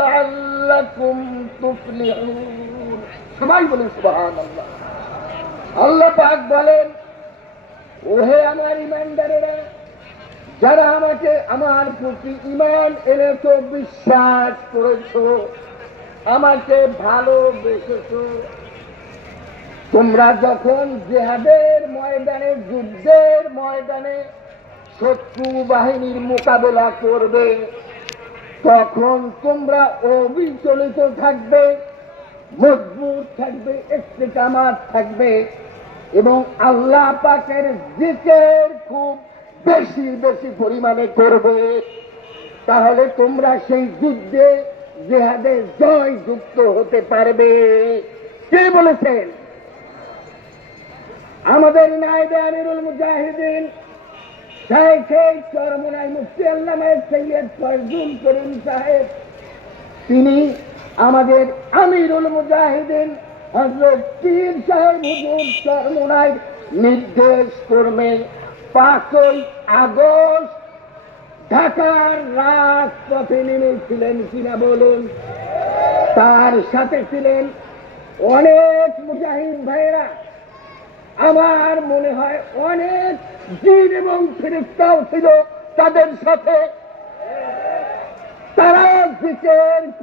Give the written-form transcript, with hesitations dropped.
লাআল্লাকুম তুফলিহুন। সবাই বলেন সুবহানাল্লাহ। আল্লাহ পাক বলেন, ওহে আমার ঈমানদারেরা, যারা আমাকে আমার প্রতি ঈমান এনেছো, বিশ্বাস করেছো, আমাকে ভালোবেসেছো, তোমরা যখন জিহাদের ময়দানে, যুদ্ধের ময়দানে শত্রু বাহিনীর মোকাবেলা করবে, তখন তোমরা অবিচলিত থাকবে, মজবুত থাকবে, ইস্তেকামাত থাকবে এবং আল্লাহ পাকের জিকির খুব বেশি বেশি পরিমাণে করবে। তাহলে তোমরা সেই যুদ্ধে, জিহাদে জয় যুক্ত হতে পারবে। কে বলেছেন? আমাদের নায়েবে আমিরুল মুজাহিদিন শাইখে চরমোনাই মুফতি আল্লামা সৈয়দ ফয়জুল করিম সাহেব, তিনি আমাদের আমিরুল মুজাহিদিন হযরত পীর সাহেব হুজুর চরমোনাই নির্দেশ ক্রমে 5ই আগস্ট ঢাকার রাজপথে নেমেছিলেন কিনা বলুন? তার সাথে ছিলেন অনেক মুজাহিদ ভাইরা, আমার মনে হয় অনেক জিন এবং ফেরেশতাও ছিল তাদের সাথে। তারা জিকির